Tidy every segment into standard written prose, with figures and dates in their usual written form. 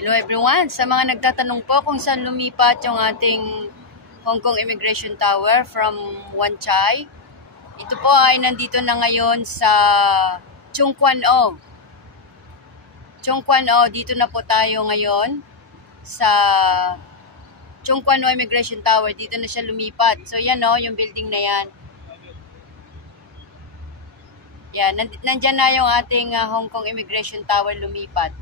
Hello everyone! Sa mga nagtatanong po kung saan lumipat yung ating Hong Kong Immigration Tower from Wan Chai, ito po ay nandito na ngayon sa Tseung Kwan O. Tseung Kwan O, dito na po tayo ngayon sa Tseung Kwan O Immigration Tower. Dito na siya lumipat. So yan o, yung building na yan. Yan, nandyan na yung ating Hong Kong Immigration Tower lumipat.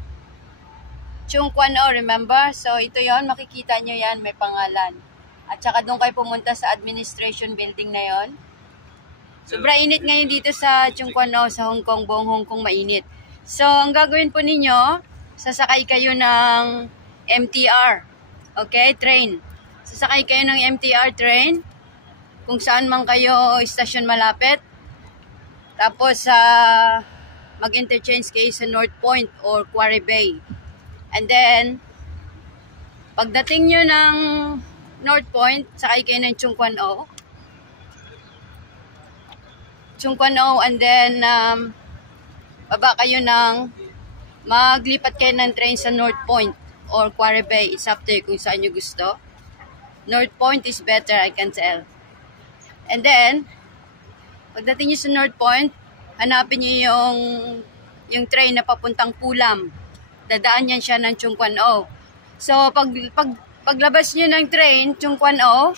Tseung Kwan O, remember? So, ito yon, makikita nyo yan, may pangalan. At saka doon kayo pumunta sa administration building na yon. Sobra init ngayon dito sa Tseung Kwan O, sa Hong Kong, buong Hong Kong mainit. So, ang gagawin po ninyo, sasakay kayo ng MTR. Okay, train. Sasakay kayo ng MTR train, kung saan man kayo istasyon malapit. Tapos, mag-interchange kayo sa North Point or Quarry Bay. And then, pagdating nyo ng North Point, sakay kayo ng Tseung Kwan O. Tseung Kwan O, and then, baba kayo ng, maglipat kayo ng train sa North Point or Quarry Bay. It's up to you kung saan nyo gusto. North Point is better, I can tell. And then, pagdating nyo sa North Point, hanapin nyo yung train na papuntang Pulam. Dadaan yan siya ng Tseung Kwan O. So, paglabas nyo ng train, Tseung Kwan O,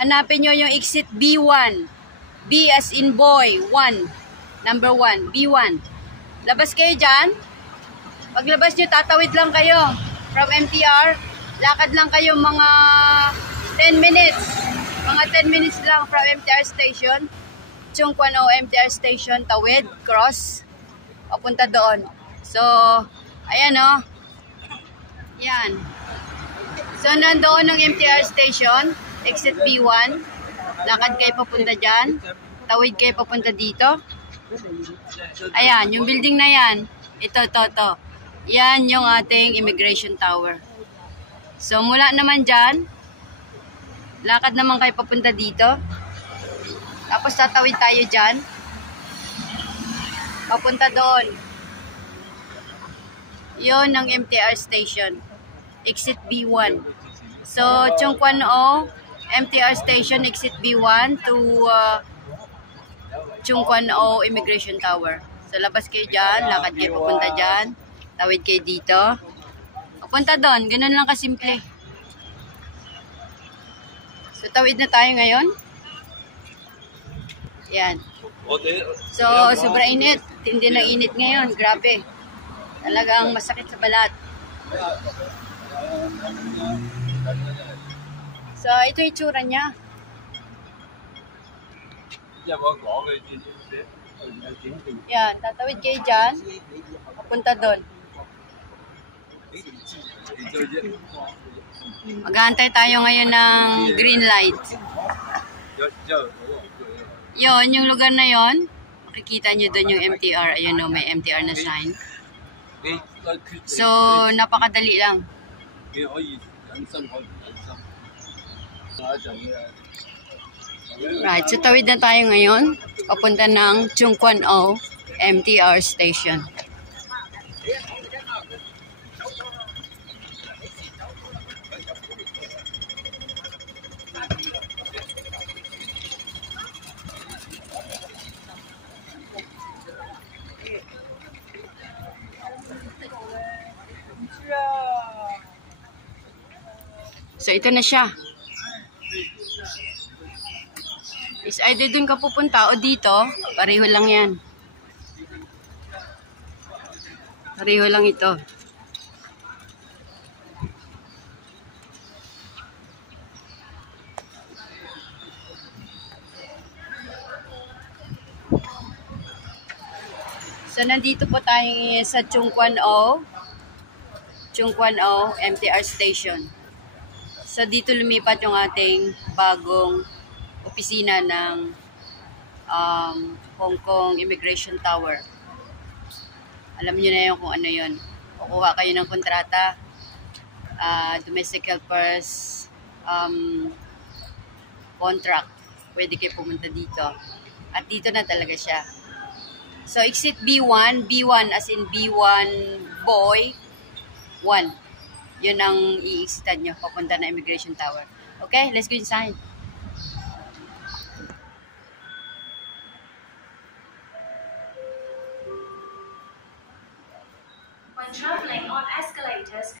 hanapin nyo yung exit B1. B as in boy, 1. Number 1, B1. Labas kayo dyan. Paglabas nyo, tatawid lang kayo from MTR. Lakad lang kayo mga 10 minutes. Mga 10 minutes lang from MTR station. Tseung Kwan O MTR station, tawid, cross, papunta doon. So, ayan o. Yan. So, nandoon ng MTR station, exit B1. Lakad kayo papunta dyan. Tawid kayo papunta dito. Ayan, yung building na yan. Ito. Yan yung ating immigration tower. So, mula naman dyan, lakad naman kayo papunta dito. Tapos, tatawid tayo dyan. Papunta doon. Yon ang MTR station. Exit B1. So, Tseung Kwan O, MTR station, exit B1 to Tseung Kwan O Immigration Tower. So, labas kayo dyan, lakad kayo papunta dyan, tawid kayo dito. Papunta doon, ganun lang kasimple. So, tawid na tayo ngayon. Yan. So, sobra init. Tindi ng init ngayon, grabe. Talagang masakit sa balat. So, ito yung itsura niya. Yan, tatawid kayo dyan. Papunta doon. Mag-aantay tayo ngayon ng green light. Yon, yung lugar na yon. Makikita nyo doon yung MTR. Ayan o, may MTR na sign. So, napakadali lang. Right, so tawid na tayo ngayon. Papunta ng Tseung Kwan O MTR station. So, ito na siya. Is either dun ka pupunta o dito, pareho lang yan. Pareho lang ito. So, nandito po tayo sa Tseung Kwan O. Tseung Kwan O MTR station. So, dito lumipat yung ating bagong opisina ng Hong Kong Immigration Tower. Alam niyo na yun kung ano yun. Kukuha kayo ng kontrata, domestic helpers, contract. Pwede kayo pumunta dito. At dito na talaga siya. So, exit B1. B1 as in B1 boy. 1. Yun ang i-exitan nyo papunta na Immigration Tower. Okay, let's go inside.